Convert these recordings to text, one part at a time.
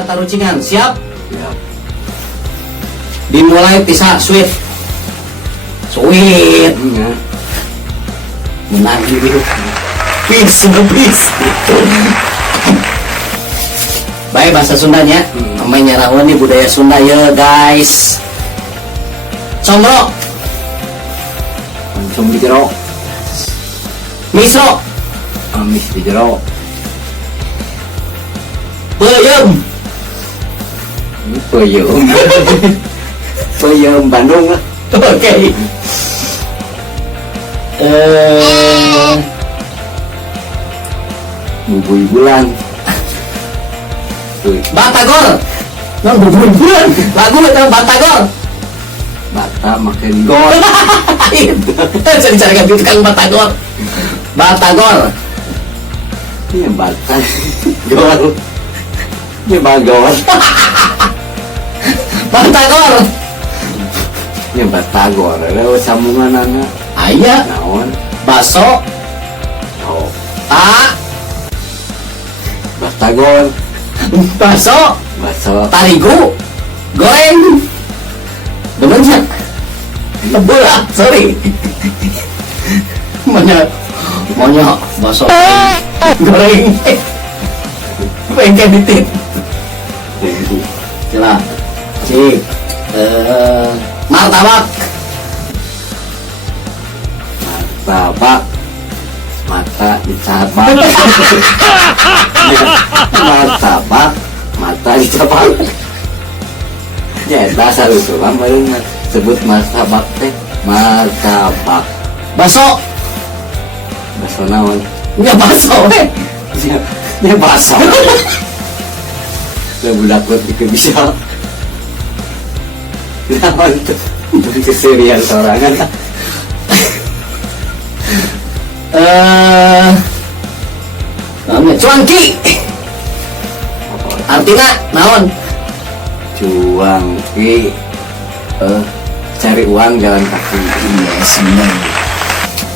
tata rucingan. Siap? Siap. Dimulai tisa sweet. Sweet. Ya. Menang dulu. Peace. Baik, bahasa Sundanya. Namanya nyarawan nih budaya Sunda ya guys. Combro. Langsung di jero. Miso. Amis di jero. Peyem. Ini peyem. Peyem Bandung lah. Oke. Bubui bulan. Tuh, Batagor. Non bubuan. Lagu itu Batagor. bata makin gol. Saya dicarikan di tukang Batagor. Batagor. Ini bata. Gol. Ini bagol. Batagor. Ini batagor. Ada sambungan anak. Aya. Naon. Baso. Oh. Ta. Batagor. Baso. Baso. Tarigu. Goreng. Demennya. Bola. Sorry. Maunya baso. Goreng. Pengen ditit. Cila. Cik. Martabak. Martabak. Mata dicapak. Martabak. Mata dicapak. Ya, dasar itu lah sebut martabak teh. Martabak. Baso. Baso naon? Ya baso. Ya baso. Lah budak ikut bisa. Naon tuh? Keserian sorangan. Namanya cuanki. Artinya naon? Cuangki. Cari uang jalan kaki. Yes, benar.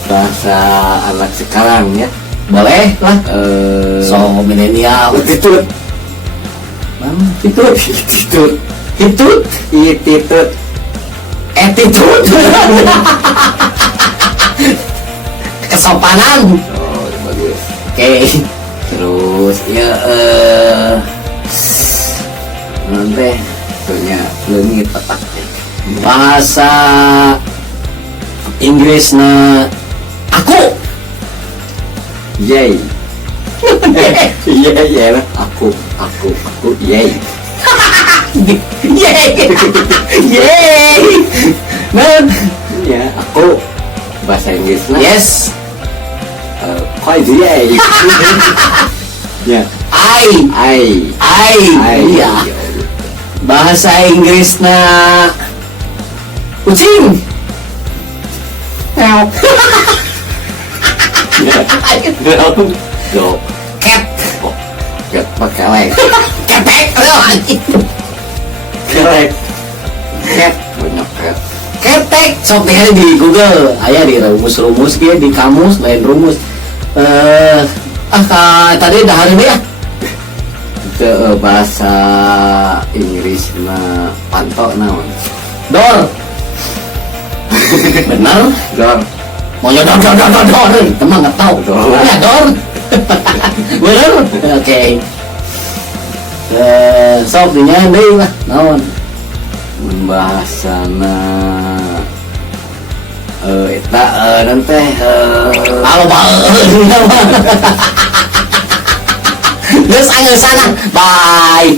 Bahasa anak sekarang ya. Boleh lah. So milenial. Attitude. Attitude. Attitude. Attitude. Attitude. Attitude. Kesopanan. Oh, bagus. Oke. Terus ya nanti punya leungit petaknya. Bahasa Inggrisna aku. Yay. Iya lah. Aku. Yay. Yeay. Yeay. Nah, Ya, aku bahasa Inggrisnya. yes. Quite yay. Ya. I. Iya. Bahasa Inggrisna kucing. Ya. Go. Cat. Oh, cat pakai lek. Ketek. Kelek. Cat banyak cat. Ketek. Sok teh di Google. Aya di rumus-rumus dia di kamus lain rumus. Tadi dah hari ini ya. Itu bahasa Inggris na pantok naon. Dor. Benar. Dor. Maunya dor. Teman nggak tahu. Dor. Ya dor. Benar. Oke. Sok dinya deui lah. Naon? Bahasana eta nanti Halo Pak. Geus angeusan. Bye.